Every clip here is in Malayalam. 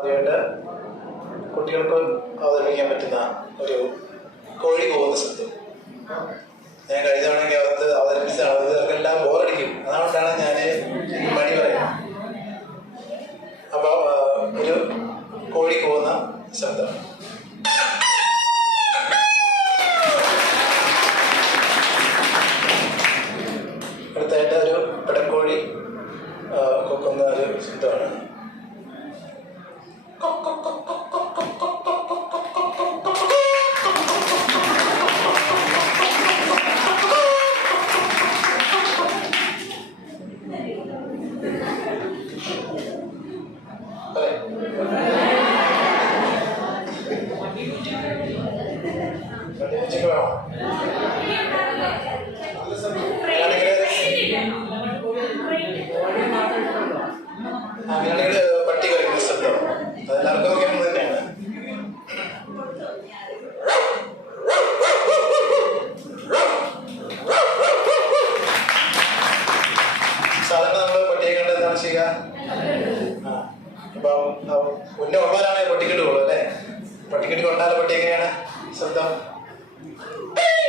ആദ്യമായിട്ട് കുട്ടികൾക്ക് അവതരിപ്പിക്കാൻ പറ്റുന്ന ഒരു കോഴി പോകുന്ന സത്യം ഞാൻ കഴിഞ്ഞ അവർക്ക് അവതരിപ്പിച്ചതാണ് അത് അവർക്കെല്ലാം ബോറടിക്കും. അതുകൊണ്ടാണ് ഞാൻ മടി പറയുന്നത്. അപ്പോൾ ഒരു കോഴി പോകുന്ന ശബ്ദം. അടുത്തായിട്ട് ഒരു പിടക്കോഴി കൊക്കുന്ന ഒരു ശബ്ദമാണ്. ഉച്ചയ്ക്ക് വേണോ അങ്ങനെയാണെങ്കിൽ പട്ടി കുറയ്ക്കുന്ന ശബ്ദം അതെല്ലാവർക്കും അറിയാവുന്നത് തന്നെയാണ് സാധാരണ നമ്മൾ പട്ടിയെ കണ്ട് എന്താണ് ചെയ്യുക അപ്പം ഉന്ന ഉള്ളവരാണ് പട്ടിക്കെട്ട് കൊള്ളു അല്ലേ? പട്ടിക്കെട്ട് കൊണ്ടാൽ പട്ടി എങ്ങനെയാണ്? ശബ്ദം? Ih!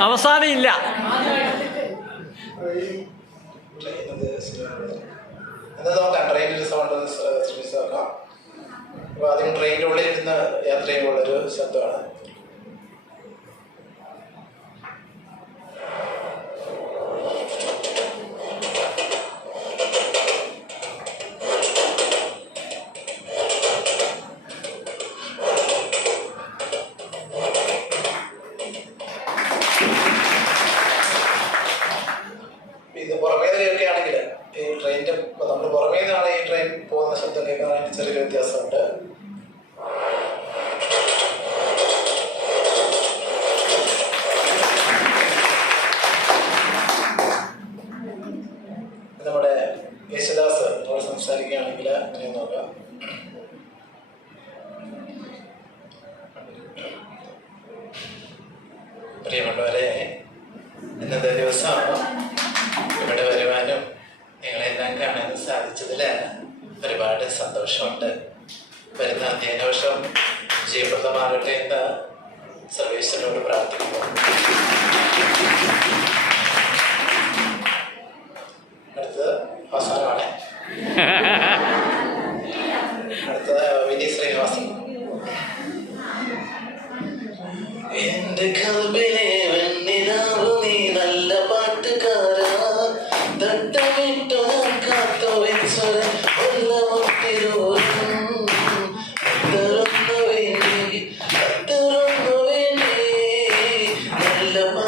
നോക്കാം ഇല്ല ആദ്യം ട്രെയിനിന്റെ ഉള്ളിൽ ഇരുന്ന് യാത്ര ചെയ്യുമ്പോൾ ഒരു ശബ്ദമാണ്. ഇത് പുറമേ കേൾക്കുകയാണെങ്കിൽ ഈ ട്രെയിനിന്റെ നമ്മൾ പുറമേ നിന്നാണ് ഈ ട്രെയിൻ പോകുന്ന ശബ്ദം കേൾക്കാനായിട്ട് ചെറിയൊരു വ്യത്യാസമുണ്ട്. നമ്മുടെ യേശുദാസ് നമ്മൾ സംസാരിക്കുകയാണെങ്കിൽ അങ്ങനെ നോക്കാം. പ്രിയമുള്ളവരെ ഇന്നത്തെ ദിവസം സന്തോഷമുണ്ട് വരുന്ന അധ്യയന വർഷം ജയപ്രദമാകട്ടെ എന്ന് സർവീസിനോട് പ്രാർത്ഥിക്കുന്നു. അടുത്തത് അവസാനമാണ്. അടുത്തത് വിനീത് ശ്രീനിവാസൻ. the